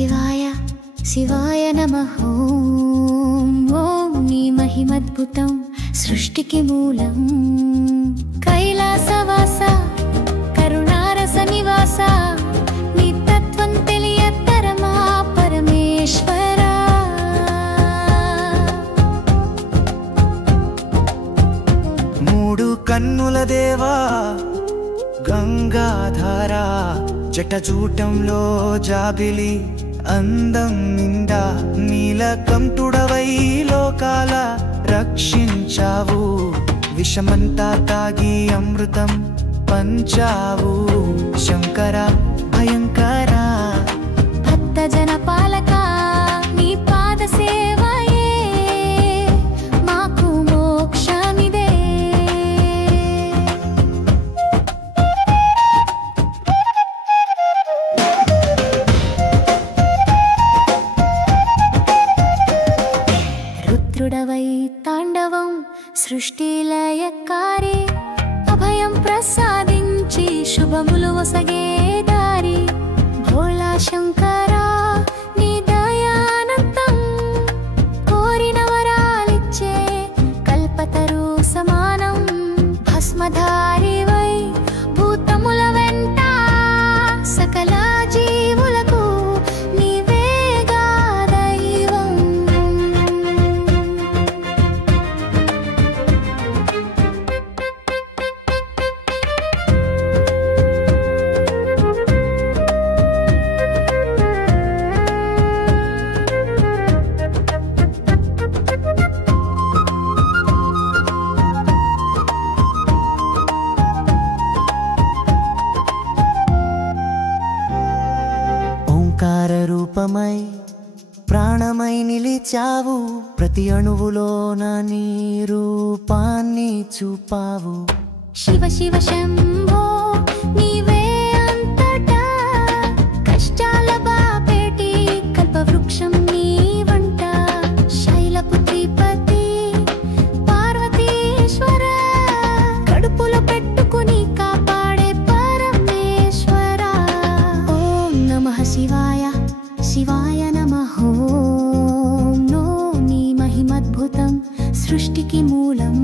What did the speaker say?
శివాయ శివాయ నమః ఓం ఓం నీ మహిమద్భుతం సృష్టికి మూలం కైలాసవాస కరుణారస నివాస నీ తత్వం తెలియతరమా పరమేశ్వర మూడు కన్నుల దేవా గంగాధార జటజూటంలో జాబిలి అందం నిండా నీలకంఠుడవై లోకాల రక్షించావు విషమంతా తాగి అమృతం పంచావు శంకర భయంకర భక్త జన పాలక నీ పాద సేవయే మాకు మోక్షమిదే రుద్రుడవై తాండవం సృష్టిలయకారి అభయం ప్రసాదించి శుభములు వసగే దారి భోళా శంకర నీ దయానంతం కోరిన వరాలిచ్చే కల్పతరు సమానం భస్మధారివై భూతముల వెంట సకల జీవులకు నీవేగా దైవం ఓంకార రూపమై ప్రాణమై నిలిచావు ప్రతి అణువులోన నీ రూపాన్ని చూపావు శివ శివ శంభో నీవే అంతటా కష్టాల బాపేటి కల్పవృక్షం నీ వంట శైలపుత్రిపతి పార్వతీశ్వర కడుపులో పెట్టుకుని కాపాడే పరమేశ్వర ఓం నమః శివాయ శివాయ నమః ఓం నో నీ మహిమద్భుతం సృష్టికి మూలం